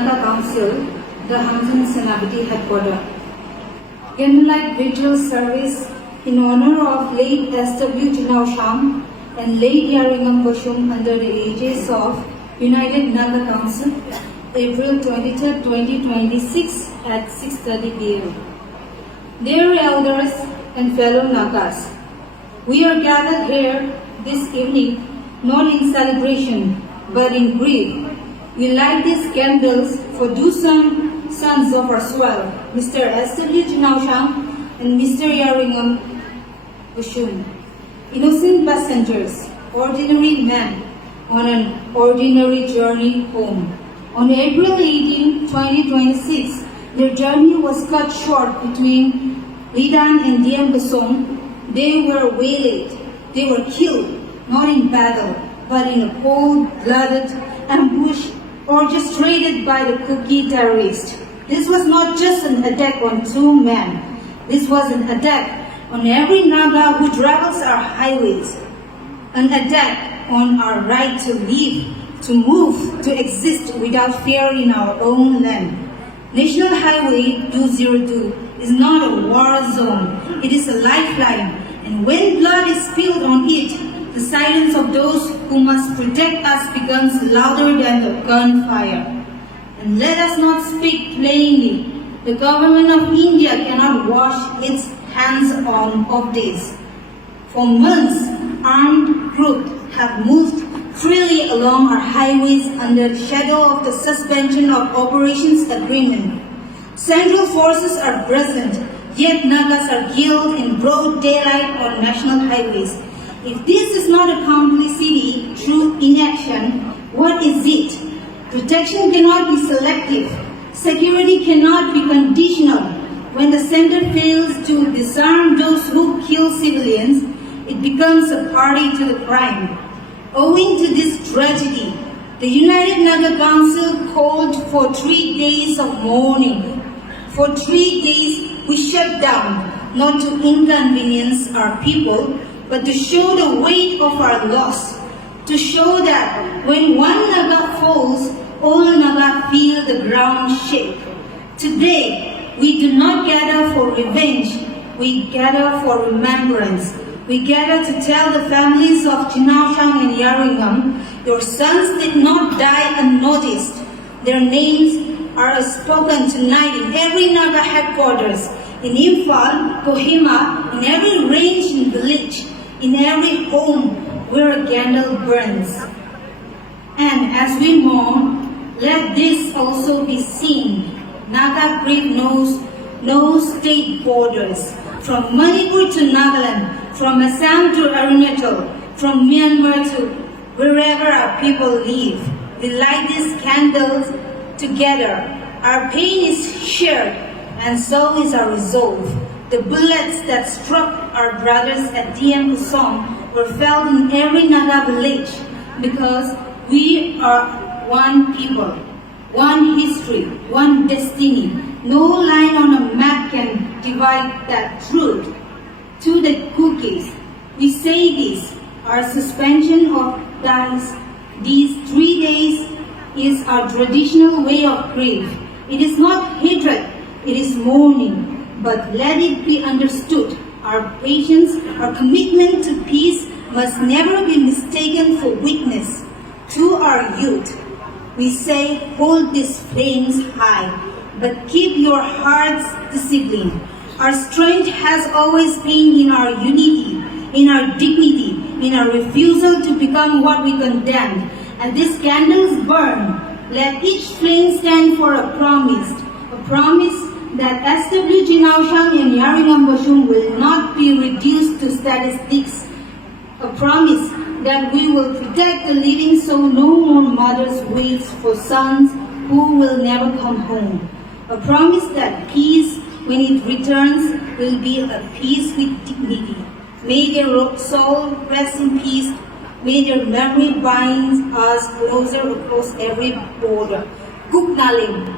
Naga Council, the Hamilton Senabati headquarters. Candlelight vigil service in honor of late S.W. Chinaoshang and late Yaruingam Vashum under the aegis of United Naga Council, April 23, 2026 at 6:30 p.m. Dear elders and fellow Nagas, we are gathered here this evening not in celebration but in grief. We light these candles for two sons of our swell, Mr. S.W. Chinaoshang and Mr. Yaruingam Vashum, innocent passengers, ordinary men on an ordinary journey home. On April 18, 2026, their journey was cut short between Litan and T.M. Kasom. They were waylaid. They were killed, not in battle, but in a cold-blooded ambush orchestrated by the cookie terrorists. This was not just an attack on two men. This was an attack on every Naga who travels our highways. An attack on our right to live, to move, to exist without fear in our own land. National Highway 202 is not a war zone. It is a lifeline. And when blood is spilled on it, the silence of those who must protect us becomes louder than the gunfire. And let us not speak plainly. The government of India cannot wash its hands of this. For months, armed groups have moved freely along our highways under the shadow of the suspension of operations agreement. Central forces are present, yet Nagas are killed in broad daylight on national highways. If this is not a complicity through inaction, what is it? Protection cannot be selective. Security cannot be conditional. When the center fails to disarm those who kill civilians, it becomes a party to the crime. Owing to this tragedy, the United Naga Council called for 3 days of mourning. For 3 days, we shut down, not to inconvenience our people, but to show the weight of our loss, to show that when one Naga falls, all Naga feel the ground shake. Today, we do not gather for revenge, we gather for remembrance. We gather to tell the families of Chinaoshang and Yaruingam, your sons did not die unnoticed. Their names are spoken tonight in every Naga headquarters, in Imphal, Kohima, in every range and village, in every home where a candle burns. And as we mourn, let this also be seen. Naga grief knows no state borders. From Manipur to Nagaland, from Assam to Arunachal, from Myanmar to wherever our people live. We light these candles together. Our pain is shared, and so is our resolve. The bullets that struck our brothers at T.M. Kasom were felt in every Naga village because we are one people, one history, one destiny. No line on a map can divide that truth. To the cookies, we say this, our suspension of dice, these 3 days is our traditional way of grief. It is not hatred, it is mourning, but let it be understood, our patience, our commitment to peace must never be mistaken for weakness. To our youth, we say, hold these flames high, but keep your hearts disciplined. Our strength has always been in our unity, in our dignity, in our refusal to become what we condemn. And these candles burn. Let each flame stand for a promise that S.W. Chinaoshang and Yaruingam Vashum will not be reduced to statistics. A promise that we will protect the living so no more mothers wait for sons who will never come home. A promise that peace, when it returns, will be a peace with dignity. May their soul rest in peace. May their memory bind us closer across every border. Guk Naling.